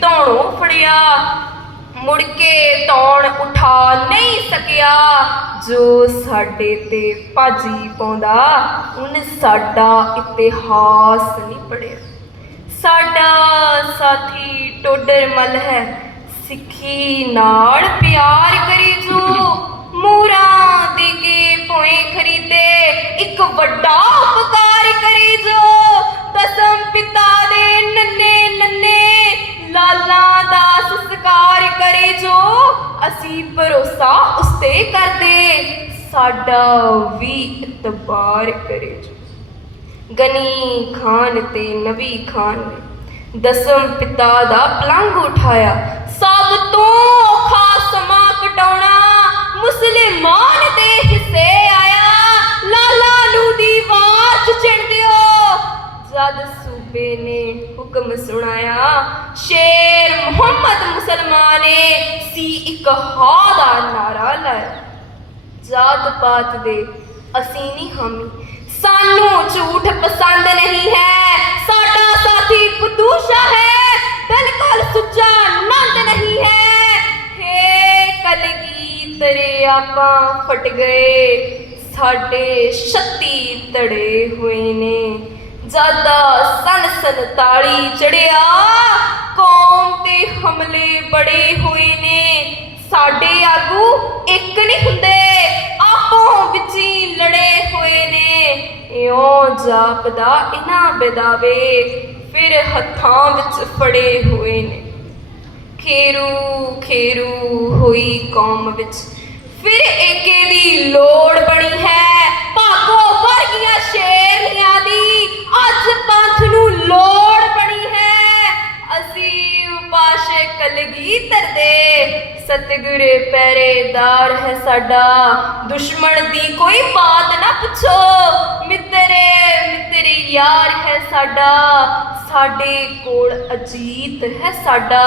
ਧੌਣੋਂ ਫੜਿਆ। ਮੁੜ ਕੇ ਤੌਣ ਉਠਾ ਨਹੀਂ ਸਕਿਆ। ਜੋ ਸਾਡੇ ਤੇ ਭਾਜੀ ਪਾਉਂਦਾ, ਉਹਨੇ ਸਾਡਾ ਇਤਿਹਾਸ ਨਹੀਂ ਪੜਿਆ। ਸਾਡਾ ਸਾਥੀ ਟੋਡਰ ਮਲ ਹੈ, ਸਿੱਖੀ ਨਾਲ ਪਿਆਰ ਕਰੀ ਜੋ। ਮੂਰਾਂ ਦੇ ਕੇ ਭੋਏ ਖਰੀਦੇ, ਇੱਕ ਵੱਡਾ ਅਸੀਂ ਭਰੋਸਾ ਉਸ ਤੇ ਕਰਦੇ। ਸਾਡਾ ਵੀ ਇਤਬਾਰ ਕਰੇ ਗਨੀ ਖਾਨ ਤੇ ਨਵੀ ਖਾਨ ਨੇ ਦਸਮ ਪਿਤਾ ਦਾ ਪਲੰਗ ਉਠਾਇਆ। ਸਭ ਤੋਂ ਔਖਾ ਸਮਾਂ ਕਟਾਉਣਾ, ਮੁਸਲਮਾਨ ਦੇ ਹਿੱਸੇ ਆਇਆ। ਲਾਲਾ ਨੂੰ ਦੀਵਾਰ ਚ ਚਿਣ ਦਿਓ। ਜਦ ਸੂਬੇ ਨੇ ਹੁਕਮ ਸੁਣਾਇਆ, ਸ਼ੇਰ ਮੁਹੰਮਦ ਮੁਸਲਮਾਨੇ ਸੀ ਇੱਕ ਹਾ ਦਾ ਨਾਰਾ ਲਾਇਆ। ਜਾਤ ਪਾਤ ਦੇ ਅਸੀਂ ਨਹੀਂ ਹਾਮੀ, ਸਾਨੂੰ ਝੂਠ ਪਸੰਦ ਨਹੀਂ ਹੈ। ਸਾਡਾ ਸਾਥੀ ਬਦੂਸ਼ਾ ਹੈ, ਬਿਲਕੁਲ ਸੁੱਚਾ ਨੰਦ ਨਹੀਂ ਹੈ। ਹੇ ਕਲਗੀ ਤੇਰੇ ਆਪਾਂ ਫਟ ਗਏ। ਸਾਡੇ 36 ਤੜੇ ਹੋਏ ਨੇ। ਜਾਦਾ ਸਨ ਸੰਤਾਲੀ ਚੜਿਆ, ਕੌਮ ਸਾਡੇ ਆਗੂ ਇੱਕ ਨਹੀਂ ਹੁੰਦੇ, ਆਪੋ ਵਿੱਚ ਹੀ ਲੜੇ ਹੋਏ ਨੇ। ਇਉਂ ਜਾਪਦਾ ਇਹਨਾਂ ਬੇਦਾਵੇ, ਫਿਰ ਹੱਥਾਂ ਵਿੱਚ ਫੜੇ ਹੋਏ ਨੇ। ਖੇਰੂ ਖੇਰੂ ਹੋਈ ਕੌਮ ਵਿੱਚ। ਫਿਰ ਏਕੇ ਦੀ ਲੋੜ ਬਣੀ ਹੈ, ਭਾਗੋ ਵਰਗੀਆਂ ਸ਼ੇਰਨੀਆਂ ਦੀ। ਅੱਜ ਪੰਥ ਨੂੰ ਲੋੜ ਬਣੀ ਹੈ। ਅਸੀਂ ਉਪਾਸ਼ੇ ਕਲਗੀਧਰ ਦੇ ਸਤਿਗੁਰ ਪਹਿਰੇਦਾਰ ਹੈ ਸਾਡਾ। ਦੁਸ਼ਮਣ ਦੀ ਕੋਈ ਬਾਤ ਨਾ ਪੁੱਛੋ। ਮਿੱਤਰੇ ਮਿੱਤਰੇ ਯਾਰ ਹੈ ਸਾਡਾ। ਸਾਡੇ ਕੋਲ ਅਜੀਤ ਹੈ ਸਾਡਾ।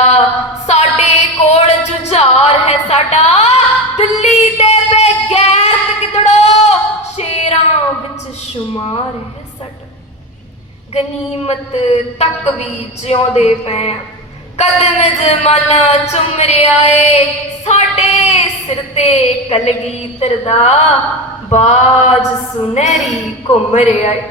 ਸਾਡੇ ਕੋਲ ਜੁਝਾਰ ਹੈ ਸਾਡਾ। ਦਿੱਲੀ ਦੇ ਬੇਗੈਰਤ ਕਿਦੜੋ ਸ਼ੇਰਾਂ ਵਿੱਚ ਸ਼ੁਮਾਰ ਹੈ ਸਾਡਾ। ਗਨੀਮਤ ਤੱਕ ਵੀ ਜਿਉਂਦੇ ਪਏ ਆਂ। ਚੁੰਮ ਰਿਹਾ ਏ ਸਾਡੇ ਸਿਰ ਤੇ ਕਲਗੀਧਰ ਦਾ ਬਾਜ ਸੁਨਹਿਰੀ ਘੁੰਮ ਰਿਹਾ ਏ